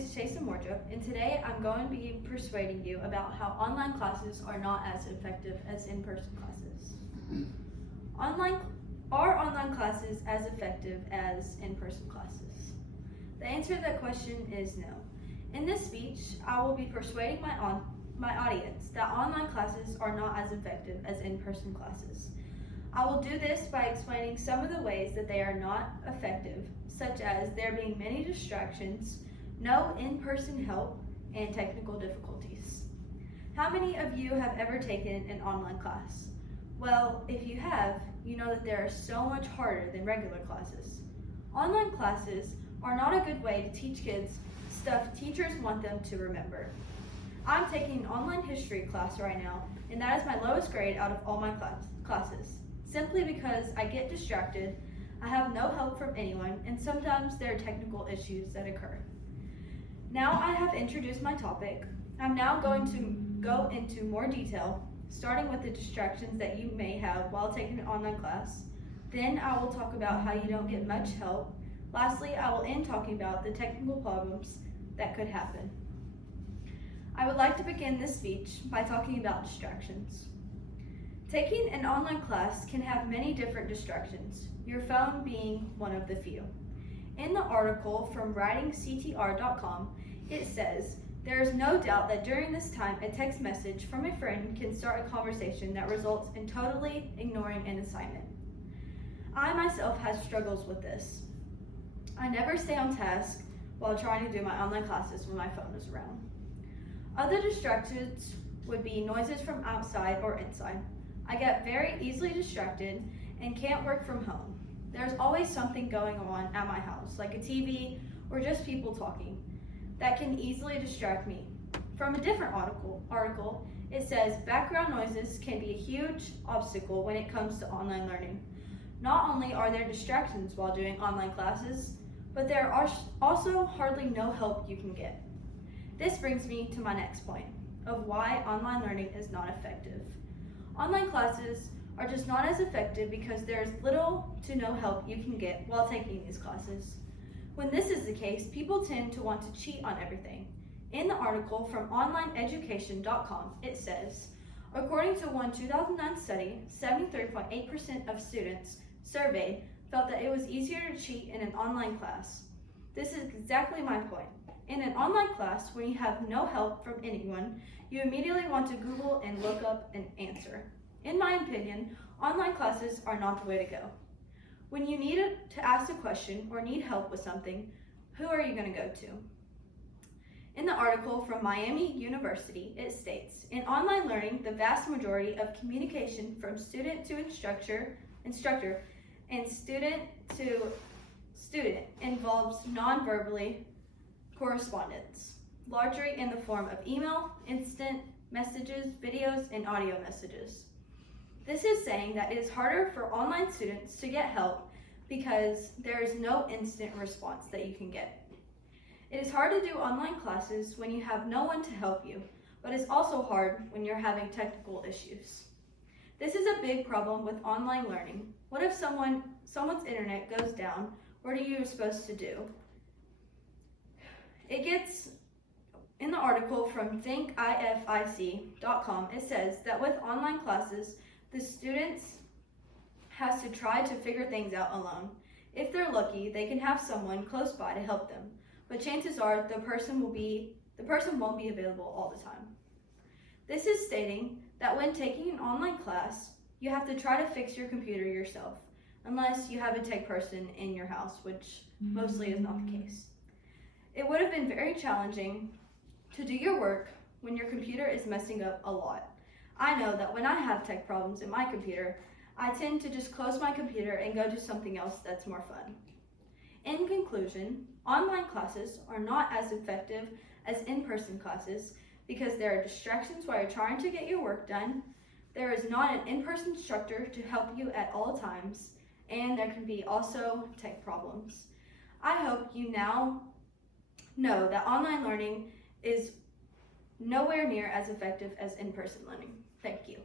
is Wardrup, and today I'm going to be persuading you about how online classes are not as effective as in-person classes. Are online classes as effective as in-person classes? The answer to that question is no. In this speech, I will be persuading my audience that online classes are not as effective as in-person classes. I will do this by explaining some of the ways that they are not effective, such as there being many distractions, no in-person help, and technical difficulties. How many of you have ever taken an online class? Well, if you have, you know that they are so much harder than regular classes. Online classes are not a good way to teach kids stuff teachers want them to remember. I'm taking an online history class right now, and that is my lowest grade out of all my classes, simply because I get distracted, I have no help from anyone, and sometimes there are technical issues that occur. Now I have introduced my topic, I'm now going to go into more detail, starting with the distractions that you may have while taking an online class. Then I will talk about how you don't get much help. Lastly, I will end talking about the technical problems that could happen. I would like to begin this speech by talking about distractions. Taking an online class can have many different distractions, your phone being one of the few. In the article from writingctr.com, it says, "There is no doubt that during this time, a text message from a friend can start a conversation that results in totally ignoring an assignment." I myself have struggles with this. I never stay on task while trying to do my online classes when my phone is around. Other distractions would be noises from outside or inside. I get very easily distracted and can't work from home. There's always something going on at my house, like a TV or just people talking, that can easily distract me. From a different article, it says background noises can be a huge obstacle when it comes to online learning. Not only are there distractions while doing online classes, but there are also hardly no help you can get. This brings me to my next point of why online learning is not effective. Online classes are just not as effective because there is little to no help you can get while taking these classes. When this is the case, people tend to want to cheat on everything. In the article from onlineeducation.com, it says, according to one 2009 study, 73.8% of students surveyed felt that it was easier to cheat in an online class. This is exactly my point. In an online class, when you have no help from anyone, you immediately want to Google and look up an answer. In my opinion, online classes are not the way to go. When you need to ask a question or need help with something, who are you going to go to? In the article from Miami University, it states, in online learning, the vast majority of communication from student to instructor and student to student involves non-verbally correspondence, largely in the form of email, instant messages, videos, and audio messages. This is saying that it is harder for online students to get help because there is no instant response that you can get. It is hard to do online classes when you have no one to help you, but it's also hard when you're having technical issues. This is a big problem with online learning. What if someone's internet goes down? What are you supposed to do? In the article from thinkific.com, it says that with online classes, the students has to try to figure things out alone. If they're lucky, they can have someone close by to help them, but chances are the person won't be available all the time. This is stating that when taking an online class, you have to try to fix your computer yourself, unless you have a tech person in your house, which mostly is not the case. It would have been very challenging to do your work when your computer is messing up a lot. I know that when I have tech problems in my computer, I tend to just close my computer and go do something else that's more fun. In conclusion, online classes are not as effective as in-person classes because there are distractions while you're trying to get your work done, there is not an in-person instructor to help you at all times, and there can be also tech problems. I hope you now know that online learning is nowhere near as effective as in-person learning. Thank you.